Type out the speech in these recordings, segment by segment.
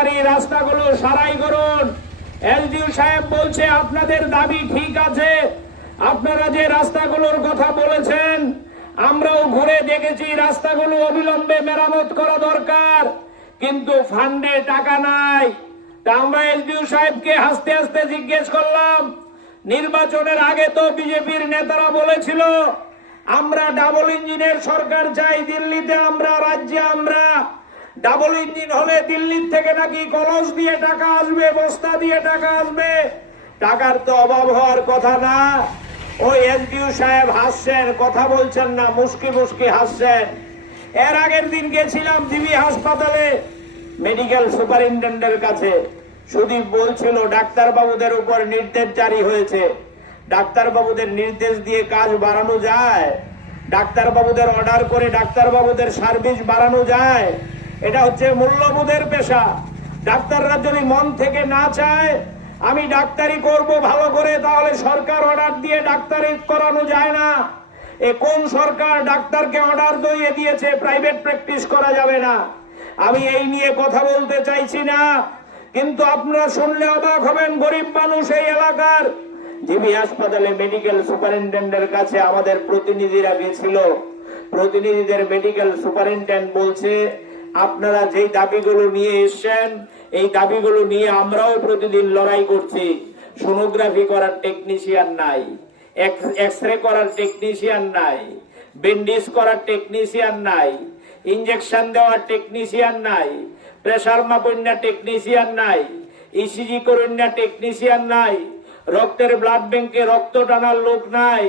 তাড়াতাড়ি রাস্তাগুলো সারাই করুন। এসডিও সাহেব বলছে আপনাদের দাবি ঠিক আছে, আপনারা যে রাস্তাগুলোর কথা বলেছেন আমরাও ঘুরে দেখেছি, রাস্তাগুলো অবিলম্বে মেরামত করা দরকার, কিন্তু ফান্ডে টাকা নাই। তা আমরা এসডিও সাহেবকে হাসতে হাসতে জিজ্ঞেস করলাম, নির্বাচনের আগে তো বিজেপির নেতারা বলেছিল আমরা ডাবল ইঞ্জিনের সরকার চাই, দিল্লিতে আমরা, রাজ্যে আমরা। ডাবল ইঞ্জিন হলে দিল্লির থেকে নাকি কলস দিয়ে টাকা আসবে, বস্তা দিয়ে টাকা আসবে। টাকার তো অভাব হওয়ার কথা না। ওই এসডিও সাহেব হাসছেন, কথা বলছেন না, মুস্কি মুস্কি হাসছেন। এর আগের দিন গেছিলাম জিবি হাসপাতালে মেডিকেল সুপারিনটেন্ডেন্টের কাছে। সুদীপ বলছিল ডাক্তারবাবুদের উপর নির্দেশ জারি হয়েছে, ডাক্তারবাবুদের নির্দেশ দিয়ে কাজ বাড়ানো যায়, ডাক্তারবাবুদের অর্ডার করে ডাক্তারবাবুদের সার্ভিস বাড়ানো যায়। এটা হচ্ছে মূল্যবোধের পেশা। ডাক্তাররা যদি মন থেকে না চায় আমি ডাক্তারি করব ভালো করে, তাহলে সরকার অর্ডার দিয়ে ডাক্তারি করানো যায় না। এ কোন সরকার ডাক্তারকে অর্ডার দিয়ে দিয়েছে প্রাইভেট প্র্যাকটিস করা যাবে না? আমি এই নিয়ে কথা বলতে চাইছি না, কিন্তু আপনারা শুনলে অবাক হবেন। গরিব মানুষ এই এলাকার। জিবি হাসপাতালে মেডিকেল সুপারিনটেন্ডেন্টের কাছে আমাদের প্রতিনিধিরা গেছিল। প্রতিনিধিদের মেডিকেল সুপারিনটেন্ডেন্ট বলছে আপনারা যেই দাবিগুলো নিয়ে এসছেন এই দাবিগুলো নিয়ে আমরাও প্রতিদিন লড়াই করছি। সোনোগ্রাফি করার টেকনিশিয়ান নাই, এক্সরে করার টেকনিশিয়ান নাই, ব্যান্ডেজ করার টেকনিশিয়ান নাই, ইনজেকশন দেওয়ার টেকনিশিয়ান নাই, প্রেসার মাপন্যা টেকনিশিয়ান নাই, ইসিজি করন্যা টেকনিশিয়ান নাই, রক্তের ব্লাড ব্যাংকে রক্ত টানার লোক নাই,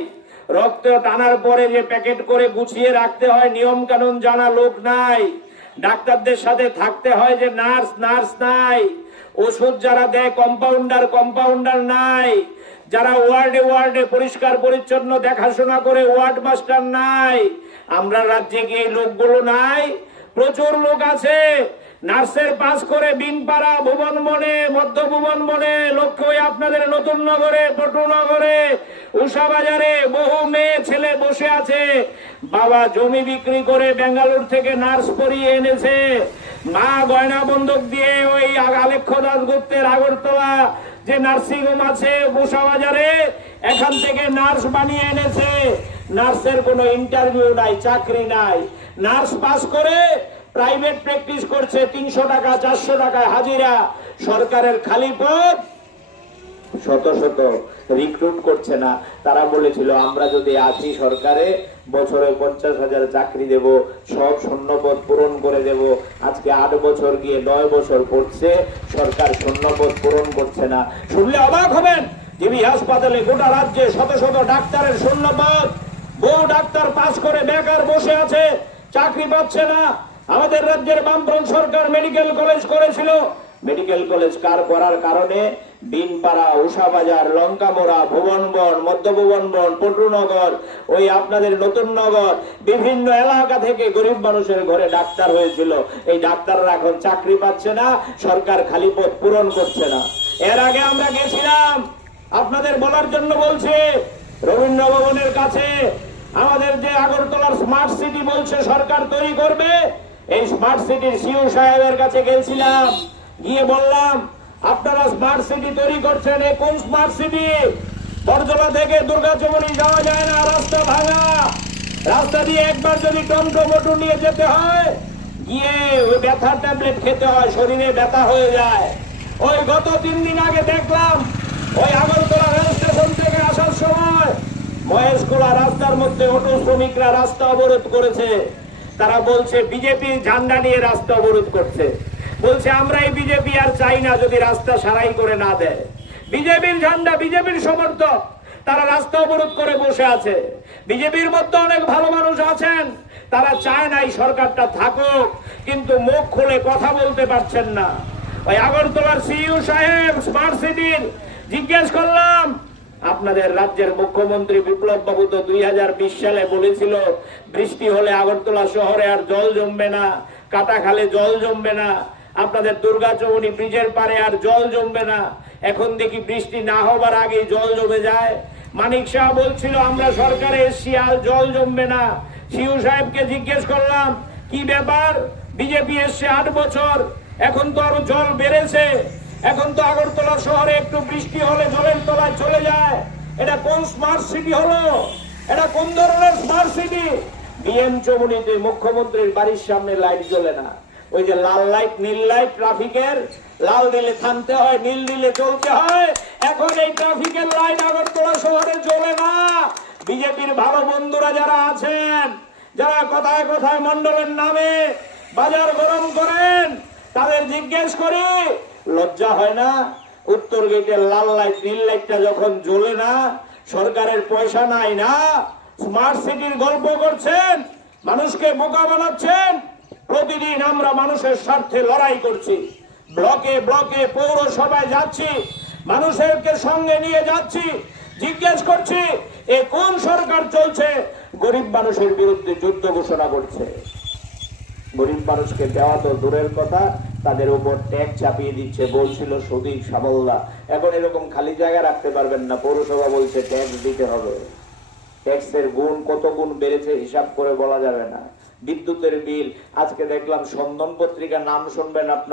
রক্ত টানার পরে যে প্যাকেট করে গুছিয়ে রাখতে হয় নিয়ম কানুন জানা লোক নাই, ডাক্তারদের সাথে থাকতে হয় যে নার্স নাই, ওষুধ যারা দেয় কম্পাউন্ডার নাই, যারা ওয়ার্ডে পরিষ্কার পরিচ্ছন্ন দেখাশোনা করে ওয়ার্ড মাস্টার নাই। আমরা রাজ্যে গিয়ে লোকগুলো নাই? প্রচুর লোক আছে। নার্সের পাস করে বিনপাড়া, ভুবন বনে, মধ্য ভুবন বনে, লক্ষ্য আপনাদের নতুন নগরে, পটুনগরে, উষা বাজারে বহু মেয়ে ছেলে বসে আছে। বাবা জমি বিক্রি করে বেঙ্গালুর থেকে নার্স পরিয়ে এনেছে, মা গয়না বন্ধক দিয়ে ওই আলেখ্য দাসগুপ্তের আগরতলা যে নার্সিং হোম আছে উষা বাজারে, এখান থেকে নার্স বানিয়ে এনেছে। নার্সের কোনো ইন্টারভিউ নাই, চাকরি নাই। নার্স পাস করে প্রাইভেট প্র্যাকটিস করছে, 300 টাকা 400 টাকা হাজিরা। সরকারের খালি পদ শত শত রিক্রুট করছে না। তারা বলেছিল আমরা যদি আসি সরকারে বছরে 50,000 চাকরি দেব, সব শূন্যপদ পূরণ করে দেব। আজকে 8 বছর গিয়ে 9 বছর পড়ছে, সরকার শূন্যপদ পূরণ করছে না। শুনলে অবাক হবেন, জিবি হাসপাতালে গোটা রাজ্যে শত শত ডাক্তারের শূন্যপদ। বহু ডাক্তার পাস করে বেকার বসে আছে, চাকরি পাচ্ছে না। আমাদের রাজ্যের বামফ্রন্ট সরকার মেডিকেল কলেজ করেছিল। মেডিকেল কলেজ করার কারণে বিনপাড়া, উষাবাজার, লঙ্কামোড়া, ভুবনবন, মধ্য ভুবনবন, পটুনগর, ওই আপনাদের নতুন নগর, বিভিন্ন এলাকা থেকে গরিব মানুষের ঘরে ডাক্তার হয়েছিল। এই ডাক্তাররা এখন চাকরি পাচ্ছে না, সরকার খালি পদ পূরণ করছে না। এর আগে আমরা গেছিলাম, আপনাদের বলার জন্য বলছি, রবীন্দ্র ভবনের কাছে আমাদের যে আগরতলার স্মার্ট সিটি বলছে সরকার তৈরি করবে, এই স্মার্ট সিটির সিইও সাহেবের কাছে গেছিলাম। গিয়ে বললাম আপনারা স্মার্ট সিটি তৈরি করছেন, এই কোন স্মার্ট সিটি? বরজলা থেকে দুর্গাচমনি যাওয়া যায় না, রাস্তা ভাঙা। রাস্তা দিয়ে একবার যদি টমটমটু নিয়ে যেতে হয়, গিয়ে ওই ব্যথার ট্যাবলেট খেতে হয়, শরীরে ব্যথা হয়ে যায়। ওই গত 3 দিন আগে দেখলাম ওই আগরতলা রেল স্টেশন থেকে আসার সময় মহেশখোলা রাস্তার মধ্যে অটো শ্রমিকরা রাস্তা অবরোধ করেছে। তারা বলছে বিজেপির ঝান্ডা নিয়ে রাস্তা অবরোধ করছে। বলছে আমরা এই বিজেপি আর চাই না যদি রাস্তা সারাই করে না দেয়। বিজেপির ঝান্ডা, বিজেপির সমর্থক, তারা রাস্তা অবরোধ করে বসে আছে। বিজেপির মধ্যে অনেক ভালো মানুষ আছেন, তারা চায় না এই সরকারটা থাকুক, কিন্তু মুখ খুলে কথা বলতে পারছেন না। ওই আগরতলার সিইও সাহেব স্মার্ট সিটির জিজ্ঞেস করলাম, আপনাদের রাজ্যের মুখ্যমন্ত্রী বিপ্লব বাবু তো 2020 সালে বলেছিল বৃষ্টি হলে আগরতলা শহরে আর জল জমবে না, কাটাখালে জল জমবে না, আপনাদের দুর্গাচমনি ব্রিজের পারে আর জল জমবে না। এখন দেখি বৃষ্টি না হবার আগে জল জমে যায়। মানিক শাহ বলছিল আমরা সরকারে এসছি আর জল জমবে না। সিইও সাহেবকে জিজ্ঞেস করলাম কি ব্যাপার, বিজেপি এসছে 8 বছর, এখন তো আরো জল বেড়েছে, এখন তো আগরতলা শহরে একটু বৃষ্টি হলে জলের তলায় চলে যায়। এটা কোন স্মার্ট সিটি হলো? এটা কোন ধরনের স্মার্ট সিটি? বিএম চৌমুহনীতে মুখ্যমন্ত্রীর বাড়ির সামনে লাইট জ্বলে না। ওই যে লাল লাইট নীল লাইট ট্রাফিকের, লাল দিলে থামতে হয়, নীল দিলে চলতে হয়। এখন এই ট্রাফিকের লাইট আগরতলা শহরে জ্বলে না। বিজেপির ভালো বন্ধুরা যারা আছেন, যারা কথায় কথায় মন্ডলের নামে বাজার গরম করেন, তাদের জিজ্ঞেস করি লজ্জা হয় না? উত্তর গেটের লাল লাইট নীল লাইটটা যখন জ্বলে না, সরকারের পয়সা নাই না, স্মার্ট সিটির গল্প করছেন, মানুষকে বোকা বানাচ্ছেন। প্রতিদিন আমরা মানুষের স্বার্থে লড়াই করছি, ব্লকে ব্লকে পৌরসভায় যাচ্ছি, মানুষেরকে সঙ্গে নিয়ে যাচ্ছি, জিজ্ঞেস করছি এ কোন সরকার চলছে গরিব মানুষের বিরুদ্ধে যুদ্ধ ঘোষণা করছে। গরিব মানুষকে দেওয়া তো দূরের কথা, তাদের উপর ট্যাক্স চাপিয়ে দিচ্ছে। বলছিল সদিক সাবল্লা, এখন এরকম খালি জায়গা রাখতে পারবেন না, পৌরসভা বলছে ট্যাক্স দিতে হবে। ট্যাক্সের গুণ কত গুণ বেড়েছে হিসাব করে বলা যাবে না। বিদ্যুতের বিল, আজকে দেখলাম স্পন্দন পত্রিকার নাম শুনবেন আপনার।